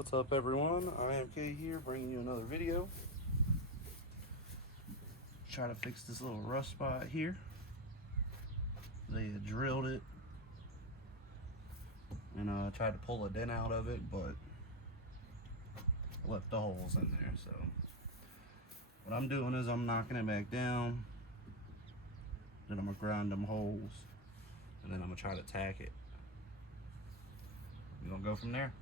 What's up, everyone? I am Kay here, bringing you another video. Try to fix this little rust spot here. They had drilled it and tried to pull a dent out of it, but left the holes in there. So what I'm doing is I'm knocking it back down, then I'm gonna grind them holes, and then I'm gonna try to tack it. We're gonna go from there.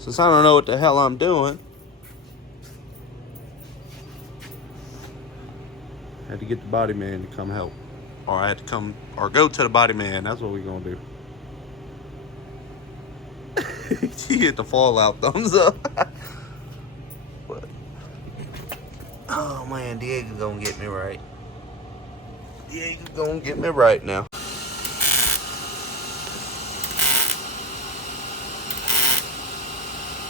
Since I don't know what the hell I'm doing, I had to get the body man to come help. Or I had to come, or go to the body man. That's what we're gonna do. You get the fallout thumbs up. But, oh man, Diego gonna get me right. Diego gonna get me right now.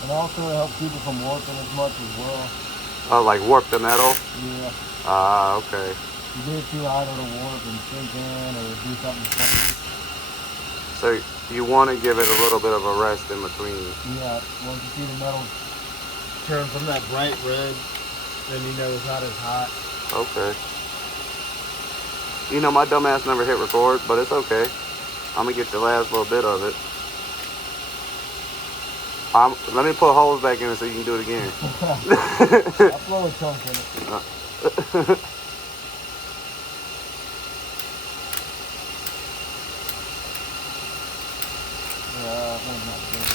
And also it helps keep it from warping as much as well. Oh, like warp the metal? Yeah. Ah, okay. You get it too high, it'll warp and sink in or do something funny. So you want to give it a little bit of a rest in between. Yeah, once you see the metal turn from that bright red, then you know it's not as hot. Okay. You know, my dumbass never hit record, but it's okay. I'm going to get the last little bit of it. Let me put holes back in it so you can do it again. I'll throw a chunk in it. That one's not good.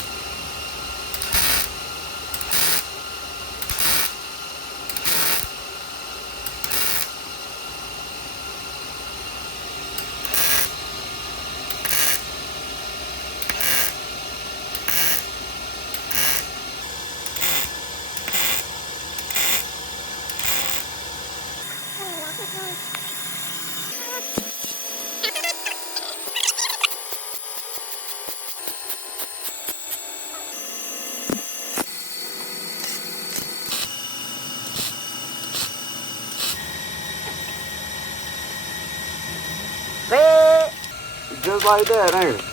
Just like that, ain't it?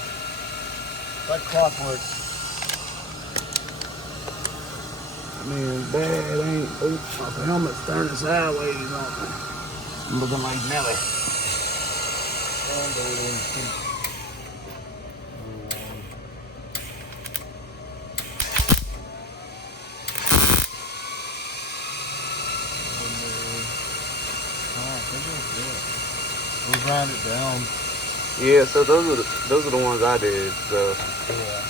Like clockwork. I mean, it's bad, ain't it? Oops, my helmet's turning sideways on me. I'm looking like Nelly. We'll grind it down. Yeah, so those are the ones I did, so. Yeah.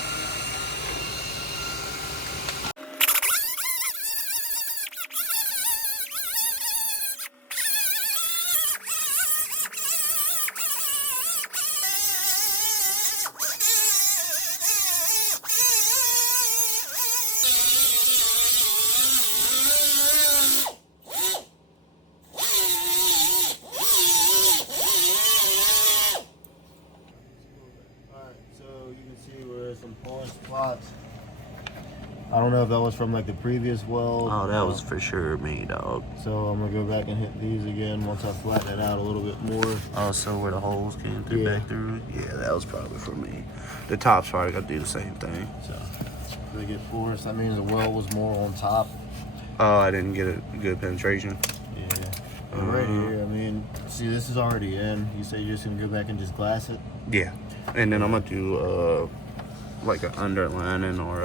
Some polished spots. I don't know if that was from like the previous weld. Oh, that was for sure me, dog. So I'm gonna go back and hit these again once I flatten it out a little bit more. Oh, so where the holes came through back through? Yeah, that was probably for me. The top's probably got to do the same thing. So if they get forced, that means the weld was more on top. Oh, I didn't get a good penetration. Yeah. But right here, I mean, see, this is already in. You say you're just gonna go back and just glass it? Yeah. And then I'm gonna do like an underlining or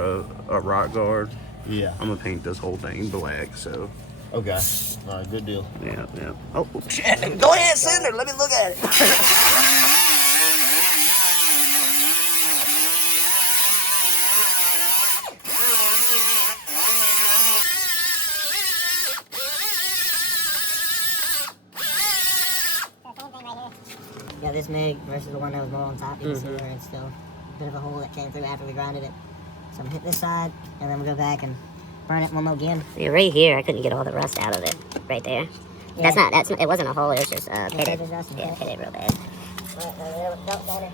a rock guard. Yeah. I'm gonna paint this whole thing black, so. Okay. All right, good deal. Yeah, yeah. Oh, shit. Go ahead, Cinder. Let me look at it. Yeah, this MIG versus the one that was more on top, you can see where it's still a bit of a hole that came through after we grinded it. So I'm gonna hit this side, and then we'll go back and burn it one more again. Yeah, right here, I couldn't get all the rust out of it. Right there. Yeah. It wasn't a hole, it was just pitted. Yeah, pitted real bad. Right there, belt better.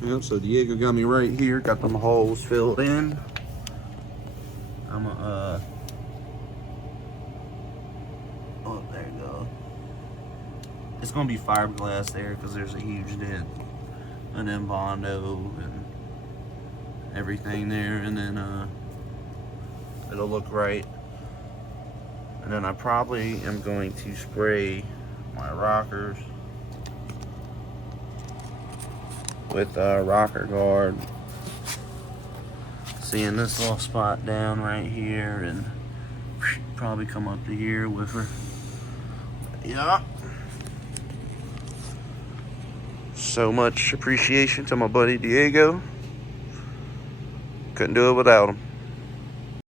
Yep, so Diego got me right here, got them holes filled in. I'm gonna, oh, there you go. It's gonna be fiberglass there because there's a huge dent. And then Bondo and everything there, and then it'll look right. And then I probably am going to spray my rockers with rocker guard seeing this little spot down right here, and probably come up to here with her. Yeah. So much appreciation to my buddy Diego. Couldn't do it without him.